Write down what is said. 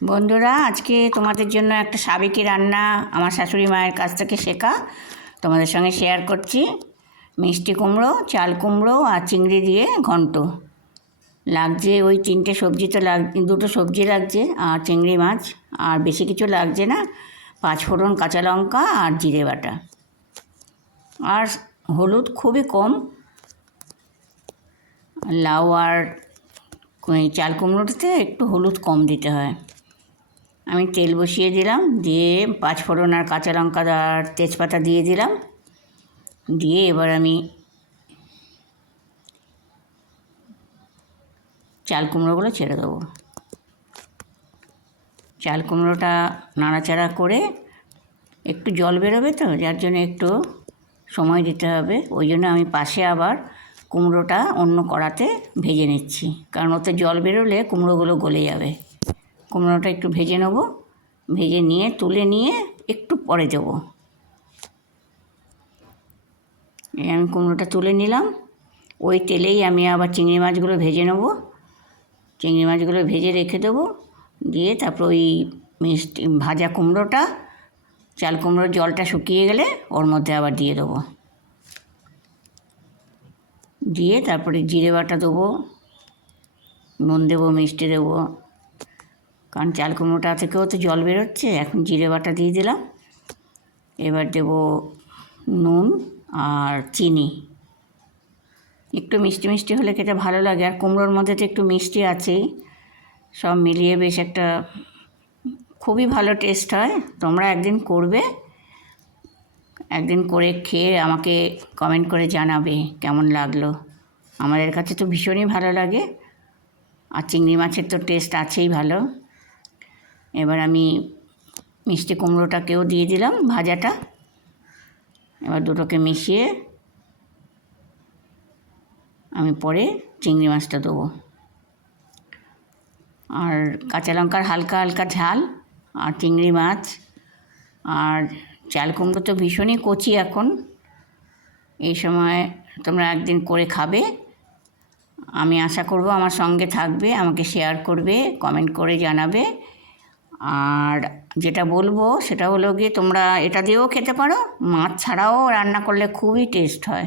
বন্ধুরা, আজকে তোমাদের জন্য একটা সাবেকি রান্না আমার শাশুড়ি মায়ের কাছ থেকে শেখা তোমাদের সঙ্গে শেয়ার করছি। মিষ্টি কুমড়ো, চাল কুমড়ো আর চিংড়ি দিয়ে ঘন্ট লাগছে। ওই তিনটে সবজি তো দুটো সবজি লাগছে আর চিংড়ি মাছ, আর বেশি কিছু লাগছে না। 5 ফোড়ন, কাঁচা লঙ্কা আর জিরে বাটা, আর হলুদ খুবই কম। লাউ আর চাল কুমড়োটাতে একটু হলুদ কম দিতে হয়। আমি তেল বসিয়ে দিলাম, দিয়ে 5 ফোড়ন আর কাঁচা লঙ্কা আর তেজপাতা দিয়ে দিলাম। দিয়ে এবার আমি চাল কুমড়োগুলো ছেড়ে দেবো। চাল কুমড়োটা নাড়াচাড়া করে একটু জল বেরোবে তো, যার জন্য একটু সময় দিতে হবে। ওই জন্য আমি পাশে আবার কুমড়োটা অন্য কড়াতে ভেজে নিচ্ছি, কারণ ওতে জল বেরোলে কুমড়োগুলো গলে যাবে। কুমড়োটা একটু ভেজে নেবো, ভেজে নিয়ে তুলে নিয়ে একটু পরে দেবো। এই আমি কুমড়োটা তুলে নিলাম। ওই তেলেই আমি আবার চিংড়ি মাছগুলো ভেজে নেবো। চিংড়ি মাছগুলো ভেজে রেখে দেবো। দিয়ে তারপর ওই মিষ্টি ভাজা কুমড়োটা, চাল কুমড়োর জলটা শুকিয়ে গেলে ওর মধ্যে আবার দিয়ে দেবো। দিয়ে তারপরে জিরে বাটা দেবো, নুন দেবো, মিষ্টি দেবো, কারণ চাল কুমড়োটা থেকেও তো জল বেরোচ্ছে। এখন জিরে বাটা দিয়ে দিলাম। এবার দেবো নুন আর চিনি। একটু মিষ্টি মিষ্টি হলে খেতে ভালো লাগে, আর কুমড়োর মধ্যে তো একটু মিষ্টি আছেই। সব মিলিয়ে বেশ একটা খুবই ভালো টেস্ট হয়। তোমরা একদিন করবে, একদিন করে খেয়ে আমাকে কমেন্ট করে জানাবে কেমন লাগলো। আমাদের কাছে তো ভীষণই ভালো লাগে, আর চিংড়ি মাছের তো টেস্ট আছেই ভালো। এবার আমি মিষ্টি কুমড়োটাকেও দিয়ে দিলাম ভাজাটা। এবার দুটোকে মিশিয়ে আমি পরে চিংড়ি মাছটা দেবো। আর কাঁচা লঙ্কার হালকা হালকা ঝাল, আর চিংড়ি মাছ আর চাল কুমড়ো তো ভীষণই কচি এখন। এই সময় তোমরা একদিন করে খাবে। আমি আশা করব আমার সঙ্গে থাকবে, আমাকে শেয়ার করবে, কমেন্ট করে জানাবে। আর যেটা বলবো সেটা হলো গিয়ে, তোমরা এটা দিয়েও খেতে পারো, মাছ ছাড়াও রান্না করলে খুবই টেস্ট হয়।